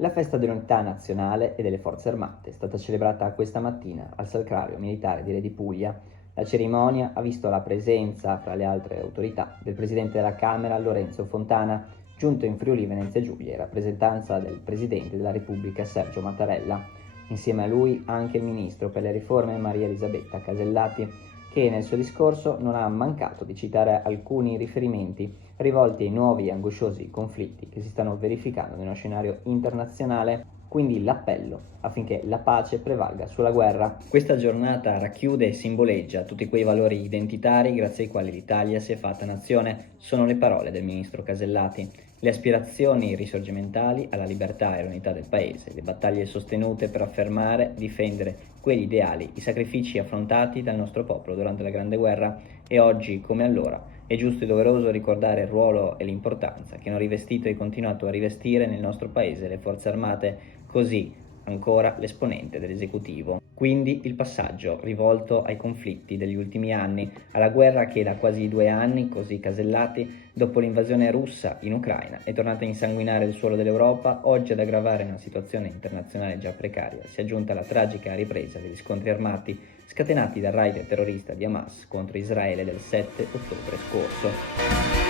La festa dell'unità nazionale e delle forze armate è stata celebrata questa mattina al Sacrario Militare di Re di Puglia. La cerimonia ha visto la presenza, fra le altre autorità, del Presidente della Camera Lorenzo Fontana, giunto in Friuli Venezia Giulia in rappresentanza del Presidente della Repubblica Sergio Mattarella. Insieme a lui anche il Ministro per le riforme Maria Elisabetta Casellati, che nel suo discorso non ha mancato di citare alcuni riferimenti rivolti ai nuovi e angosciosi conflitti che si stanno verificando nello scenario internazionale, quindi l'appello affinché la pace prevalga sulla guerra. Questa giornata racchiude e simboleggia tutti quei valori identitari grazie ai quali l'Italia si è fatta nazione, sono le parole del ministro Casellati. Le aspirazioni risorgimentali alla libertà e all'unità del paese, le battaglie sostenute per affermare, difendere quegli ideali, i sacrifici affrontati dal nostro popolo durante la Grande Guerra, e oggi, come allora, è giusto e doveroso ricordare il ruolo e l'importanza che hanno rivestito e continuato a rivestire nel nostro paese le forze armate, così ancora l'esponente dell'esecutivo. Quindi il passaggio rivolto ai conflitti degli ultimi anni, alla guerra che da quasi 2 anni, così Casellati, dopo l'invasione russa in Ucraina, è tornata a insanguinare il suolo dell'Europa, oggi ad aggravare una situazione internazionale già precaria. Si è aggiunta la tragica ripresa degli scontri armati scatenati dal raid terrorista di Hamas contro Israele del 7 ottobre scorso.